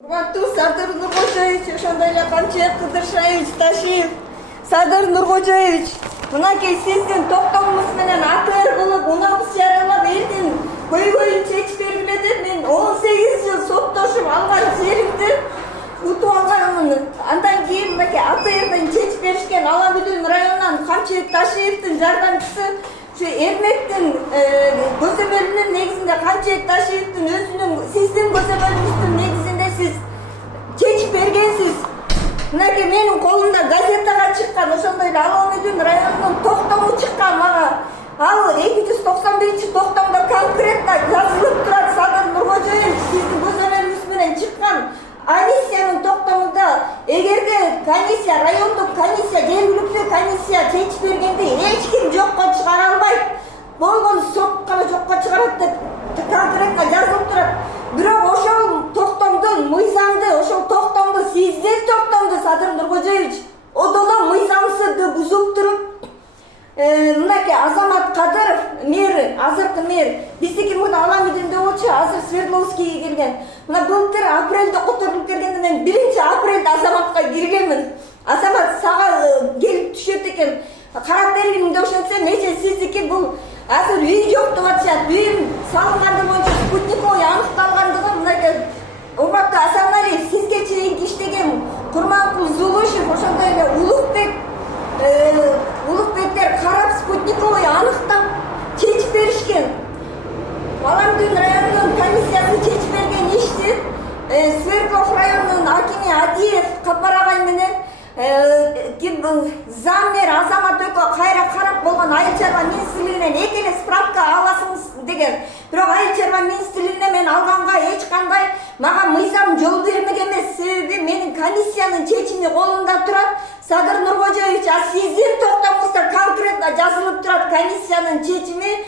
Урматтуу Садыр Нуркожоевич, ошондой эле Камчыбек Кыдыршаевич Ташиев. Садыр Нуркожоевич, мынакей сиздин токтомуңуз менен АТР кылып, унабыз жарыялап элдин көйгөйүн чечип бергиле деп мен 18 жыл соттошуп алган жеримди утуп алганмын. Андан кийин мынакей АТРден чечип беришкен Ала-Бүдүн районунан Камчыбек Ташиевдин жардамчысы şu Эрмектин көзөмөлүнүн негизинде Камчыбек Ташиевдин өзүнүн сиздин көзөмөлүңүздүн негизинде сиз чечип бергенсиз. Мынакей менин колумда газетага чыккан, ошондой эле Ала-Бүдүн районунун токтому чыккан мага. Ал 291 токтомдо конкретно жазылып турат. Садыр Нуркожоевич, сиздин көзөмөлүңүз менен чыккан комиссиянын токтомунда эгерде комиссия, райондук комиссия, жергиликтүү комиссия чечип бергенде эч ким жокко чыгара албайт, болгон сот гана жокко чыгарат деп конкретно жазылып турат. Бирок ошол токтомдун мыйзамды, ошол токтомду сиздин токтомду Садыр Нуркожоевич одоло мыйзамсызды бузуп туруп, мынакей Азамат Кадыров, мэр, азыркы мэр, биздики мына Ала-Бүдүндө болчу, азыр Свердловскийге келген. Мына былтыр апрелде которулуп келгенде мен 1-апрелде Азаматка киргенмин. Азамат сага келип түшөт экен. Карап бергилиң деп ошентсе, нече сиздики бул азыр үй жок деп атышат. Үйүм салынганы боюнча спутниковый аныкталгандыгы мынакей урматтуу Асаналиев, сизге чейин иштеген Курманкул Зулушев, ошондой эле Улукбектер карап спутниковый аныктап чечип беришкен. Ала-Бүдүн районунун комиссиясы чечип берген ишти Свердлов районунун акими Адиев Капар агай менен заммер Азамат экөө кайра карап болгон Айыл чарба министрлигинен эки эле справка аласыңыз деген. Бирок Айыл чарба министрлигине мен алганга эч кандай мага мыйзам жол бермеген эмес. Себеби менин комиссиянын чечими колумда турат. Садыр Нуркожоевич, а сиздин токтомуңузда конкретно жазылып турат комиссиянын чечими